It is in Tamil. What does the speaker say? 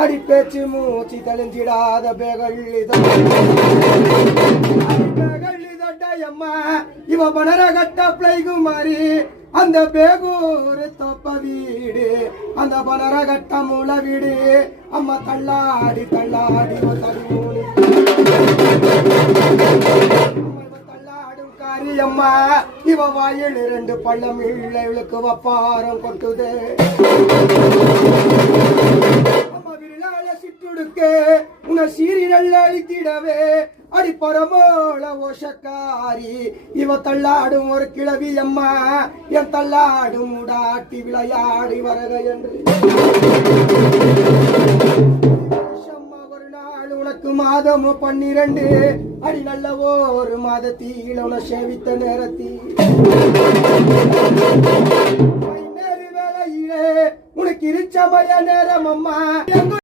அடி பேச்சு மூச்சு தெளிஞ்சிடாத பேகள்ளி தொட்டையம்மா இவ பணர கட்ட பிளைகுமாரி அந்த பேகூர் தொப்ப வீடு அந்த பணர கட்ட மூல வீடு அம்மா தள்ளாடி தள்ளாடி தள்ளாடும் காரியம்மா இவ வாயில் 2 பள்ளம் இல்லை இவளுக்கு வப்பாரம் கொட்டுதே உன சீரி நல்ல அழித்திடவே அடிப்பரமோள ஓஷக்காரி இவ தள்ளாடும் ஒரு கிழவி அம்மா என் தள்ளாடும் உடாட்டி விளையாடி வரக என்று ஒரு நாள் உனக்கு மாதம் 12 அடி நல்லவோ ஒரு மாதத்தில் உன சேவித்த நேரத்தில் வேளையிலே உனக்கு இருச்சமய நேரம் அம்மா